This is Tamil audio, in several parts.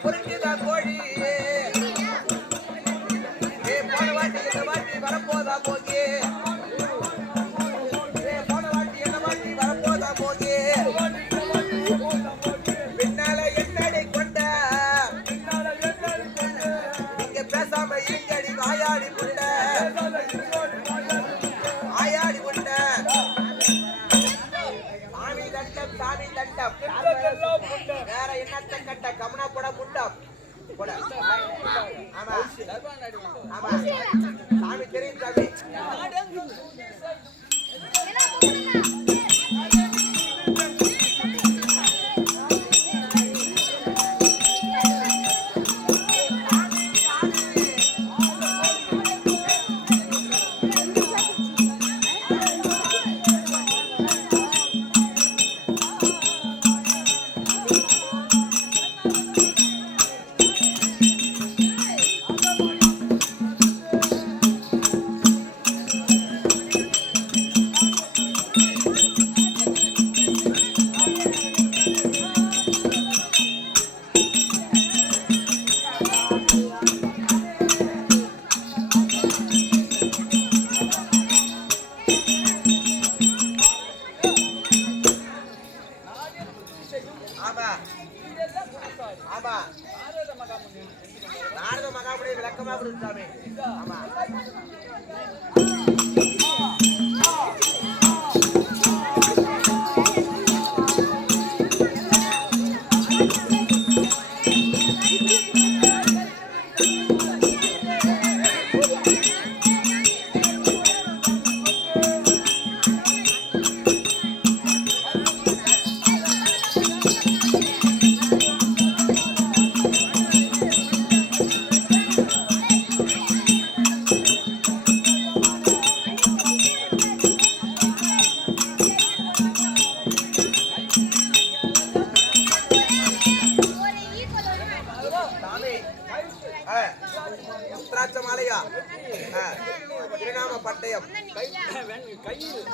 புரிஞ்சுதான் கோழி போன வாட்டி இந்த வாட்டி வரப்போதா போகி போன வாட்டி இந்த வாட்டி வரப்போதா போகி பின்னால என்னடி கொண்ட நீங்க பேசாம இருங்கடி வாயாடி கொண்ட ஆயாடி கொண்ட சாமி தண்டம் வேற என்னத்த கட்ட கமனா போட முண்டம் போட ஆமா ஆமா சாமி தெரியும் சாமி நாரத மகாமுனி விளக்கமாக கொடுத்தாமே ஆமா உத்ராட்சமாலையா திருநாம பட்டயம்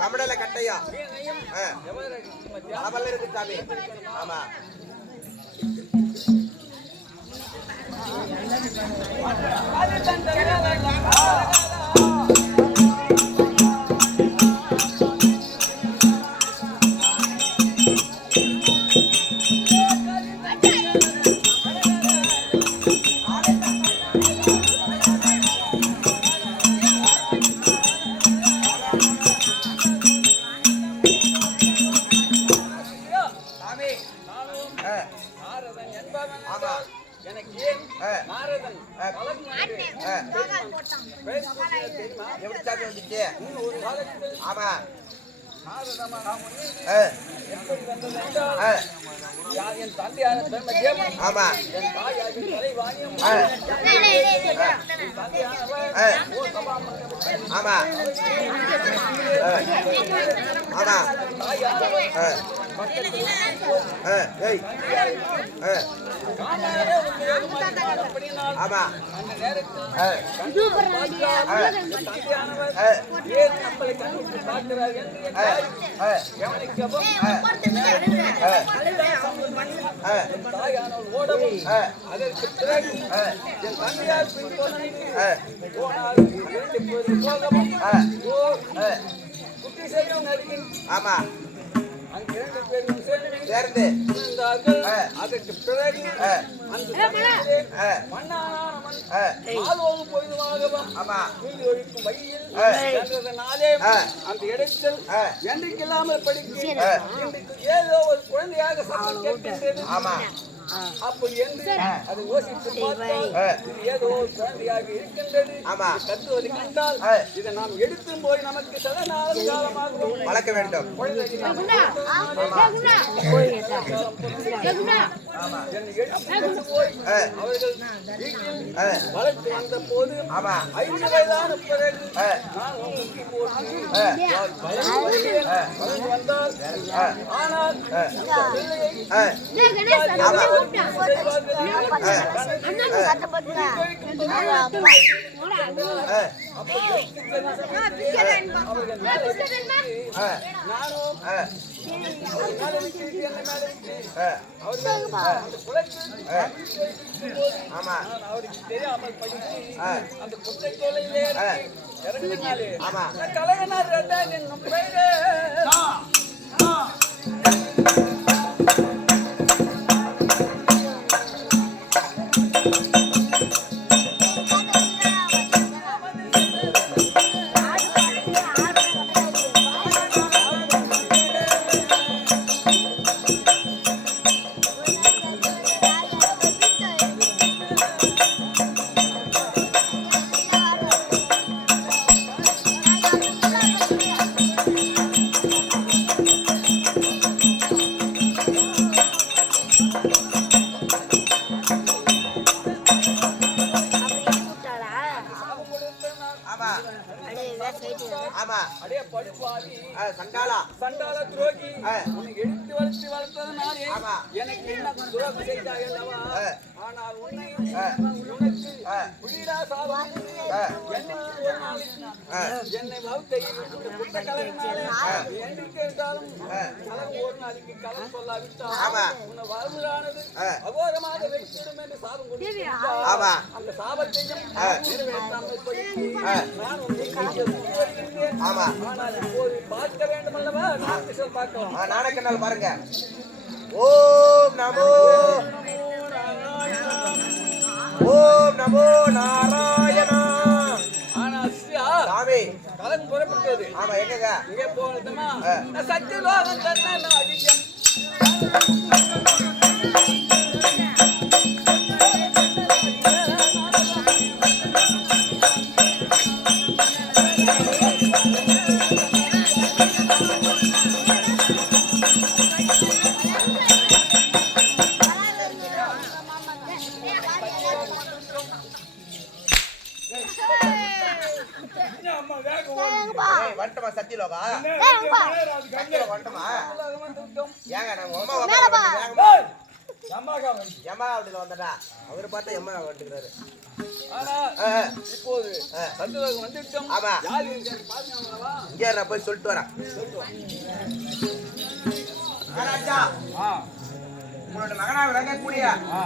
கமடல கட்டையா அவல்ல இருக்கு சாமி ஆமா எப்படி சாமி வந்துச்சு ஆமா என் தந்தையான ஆமா என் தாயாரின் தலைவாணியம் ஆமா ஆமா ஆமா அந்த நேரத்தில் ஏன் நம்மளை கண்ணுக்கு பார்க்கிறார் என்று கவனிக்கவும் தாயானவர் ஓடவும் அதற்கு பிறகு என் தந்தையார் பின் போனால் போகவும் குட்டி செல்வம் அருகில் ஆமா அங்கிரண்டு பேரும் சேர்ந்து அதற்கு பிறகு அந்த இடத்தில் என்றைக்கில்லாமல் படிக்கும் ஏதோ ஒரு குழந்தையாக சத்தம் கேட்கின்றது. அப்படி என்று அதை யோசித்து பார்த்தால் ஏதோ ஒரு குழந்தையாக இருக்கின்றது. கத்துவதை கண்டால் இதை நாம் எடுத்து போய் நமக்கு சதநாள் காலமாக வளர்க்க வேண்டும். அவர்கள் வீட்டில் வளர்த்து வந்த போது 5 வயதான பிறகு நான் வளர்ந்து வந்தால் ஆனால் இந்த பிள்ளையை ஆமா அவருக்கு தெரியாமல் படிச்சு அந்த குட்டை தொலையிலே இறங்கினாலே ஆமா கலைஞர் என்னும் பெயரே ஆமா அடே படுபாவி சண்டாளா சண்டாள துரோகி உன்னை எடுத்து வளர்த்ததுனாலே ஆமா எனக்கு என்ன துரோகம் செய்தாய் அல்லவா ஆனால் உன்னை உனக்கு புரிடா சாபம் என்னை வளர்த்தை குட்ட கலங்கினாலே என்னைக்கு இருந்தாலும் கலங்க ஒரு நாளைக்கு கலம் சொல்லாவிட்டால் உன்னை வாழ்வுறானது அகோரமாக வெற்றிடும் என்று சாபம் கொடுத்து அந்த சாபத்தையும் நிறைவேற்றாமல் போயிட்டு நான் உன்னை ஆமா ஆனால் இப்போது பார்க்க வேண்டும் அல்லவா நான் பார்க்கலாம் நாடகங்கள் பாருங்க ஓம் நமோ நாராயணா ஆனா சாமி கலந்து புறப்பட்டது ஆமா எங்க இங்கே போனதுமா சத்தியலோகம் தன்னை அடிக்கும் வந்துட்டமா சத்தியலோகா வந்துட்டமா ஏங்க நம்ம எம்மா அப்படில வந்துட்டா அவரு பார்த்தா எம்மா வந்துக்கிறாரு ஆனா இப்போது சத்தியலோகம் வந்துட்டோம் ஆமா யாரு பாத்தீங்களா இங்க நான் போய் சொல்லிட்டு வரேன் ராஜா உங்களோட மகனா விளங்கக்கூடிய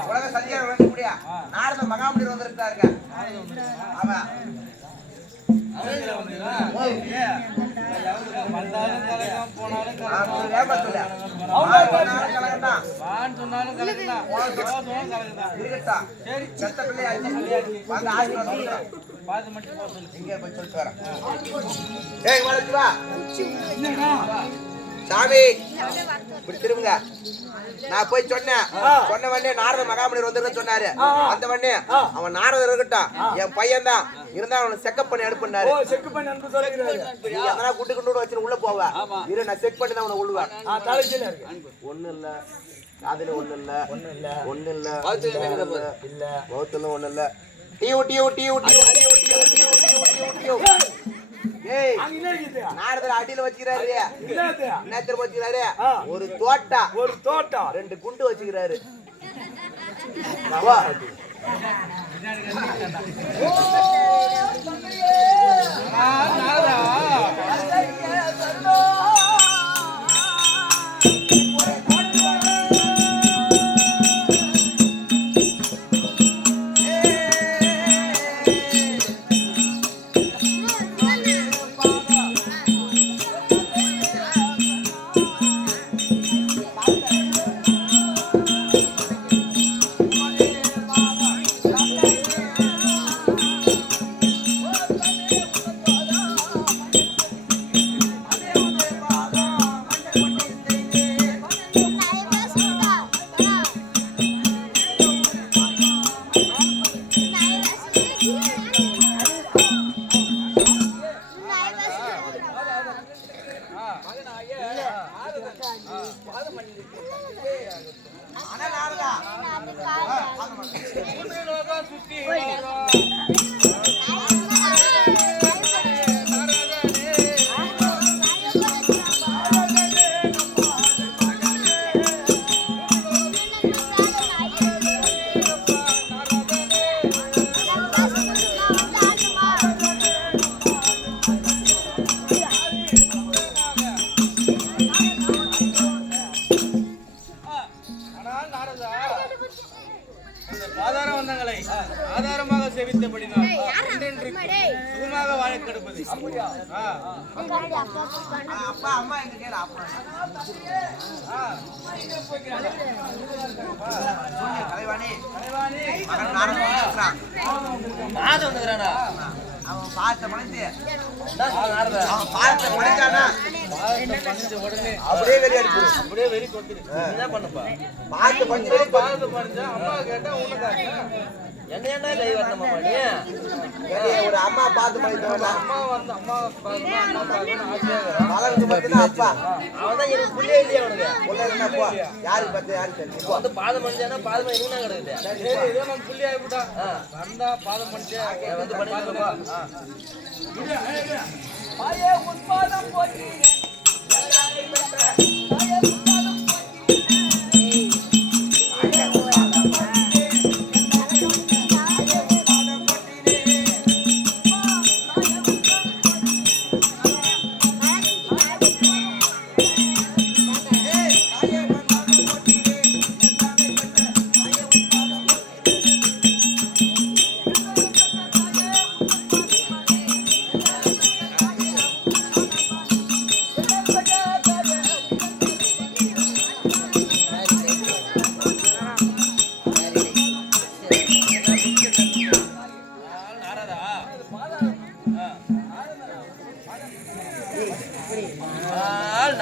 உலக சத்தியா விளங்கக்கூடிய நாரத மகாமுனிவர் வந்திருக்காருங்க ஆமா சாமி இப்படி திரும்புங்க நான் போய் சொன்னேன் சொன்ன உடனே நாரத மகாமுனிவர் வந்து சொன்னாரு அந்த உடனே அவன் நாரதர் இருக்கட்டும் என் பையன் தான் இருந்தா அவனை செக்கப் பண்ணி அனுப்புனாரு குண்டு குண்டு வச்சு உள்ள போவேன் இரு நான் செக் பண்ணி தான் அவனை உள்ளுவேன் ஒண்ணு இல்ல காதுல ஒண்ணு இல்ல ஒண்ணு இல்ல இல்ல பௌத்தல ஒண்ணு இல்ல டியூ டியூ டியூ டியூ டியூ டியூ டியூ டியூ ஏய் நாரதர் அடியில வச்சிராரு என்னத்துல வச்சிராரு ஒரு தோட்டா ரெண்டு குண்டு வச்சிராரு வா பந்தங்களை ஆதாரமாக சேவித்தபடினால் சுகமாக வாழ கெடுப்பது. அப்பா அம்மா எங்க கேளு அப்பா கலைவாணி மகன் நாரதன் அவன் பார்த்த மனைந்து அவன் பார்த்த மனைஞ்சானா அப்படியே வெளியே அடிப்பு அப்படியே வெறி கொண்டு என்ன பண்ணப்பா பார்த்து பண்ணி பாலத்தை பறிஞ்சா அம்மா கேட்டா உனக்கு என்ன கை வரணுமா நீ ஒரு அம்மா பார்த்து மனைந்தவன் அம்மா வந்து அம்மா பார்க்கணும் ஆசையா மகனுக்கு மட்டும்தான் அப்பா அவன் தான் எனக்கு புள்ளியே இல்லையா அவனுக்கு உள்ள இருந்தா யாருக்கு பார்த்து யாருக்கு தெரியும் வந்து பாதம் மனுஷனா பாதம் என்ன கிடக்குது சரி இதே நம்ம புள்ளி ஆகிவிட்டா வந்தா பாதம் மனுஷன் வந்து பண்ணிடுப்பா பாயே உட்பாதம் போற்றி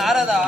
நாரதா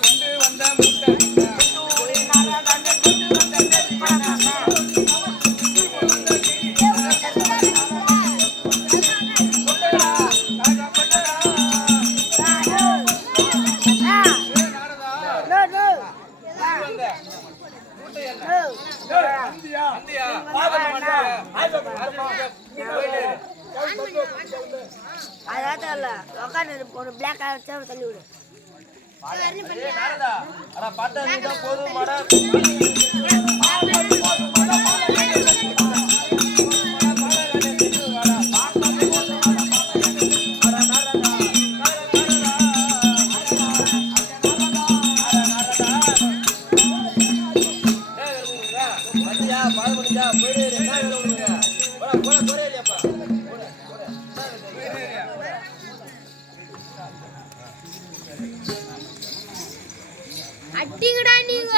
கொண்டு வந்த முட்டை ஒரு பிளாக் கலர் தள்ளி விடு போதும் மாடா அடிங்கடா நீங்க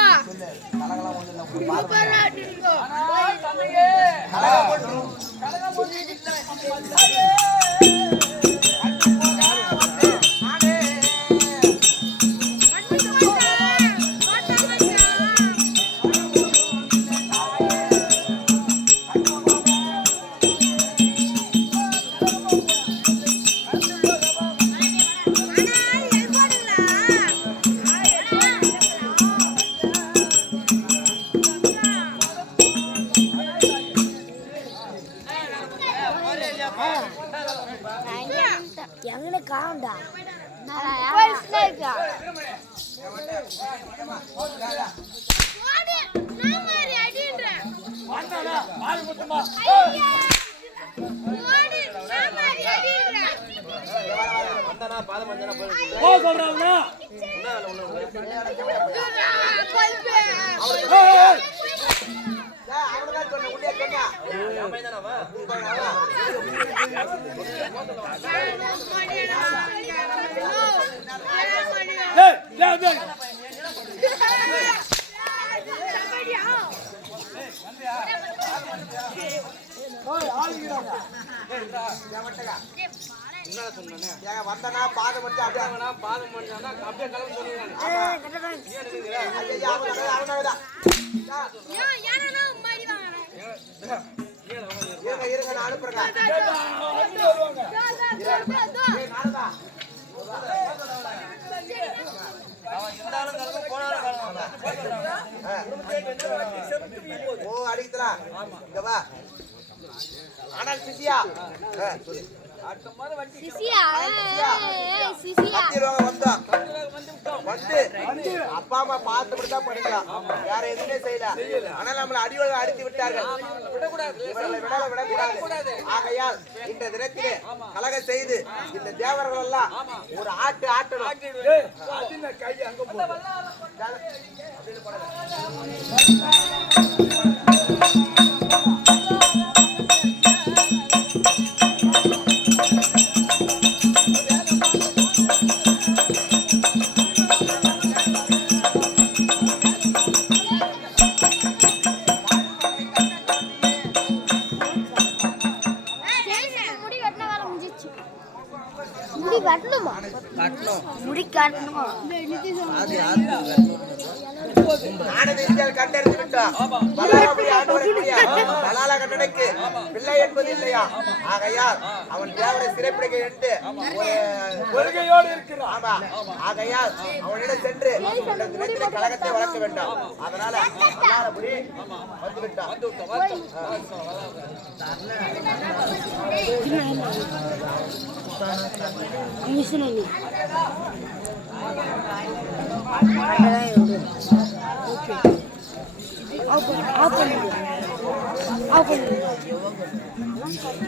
எங்கன்னு காண்டா வந்தனா பாதம் பண்ணி அப்படியே பாதம் பண்ணா அப்படியே கிளம்பி சொல்லுங்க இருங்க நான் அனுப்புறேன் இருந்தாலும் போனாலும் ஓ அடிக்கலாம் இங்க வா ஆனால் சிசியா சொல்லு அடுத்த முறை வண்டி சிசியா சிசியா வந்தோம் வந்து அப்பா அம்மா பார்த்து தான் படிக்கலாம் வேற எதுவுமே செய்யல ஆனா நம்மள அடியோட அடித்து விட்டார்கள் விடக்கூடாது ஆகையால் இந்த தினத்திலே கலக செய்து இந்த தேவர்கள் எல்லாம் ஒரு ஆட்டணும் கை அங்க போ முடி வெட்டின வேலை முடிஞ்சிச்சு முடி வெட்டணுமா முடி காட்டணுமா கண்டறிந்து விட்டோம் பலால கட்டணைக்கு பிள்ளை என்பது இல்லையா ஆகையால் அவன் தேவரை சிறைப்பிடிக்க என்று கொள்கையோடு இருக்கிறான் ஆமா ஆகையால் அவனிடம் சென்று இந்த தினத்திலே கழகத்தை வளர்க்க வேண்டாம் அதனால பலாலபடி வந்து விட்டான் ஆஃப் பண்ணு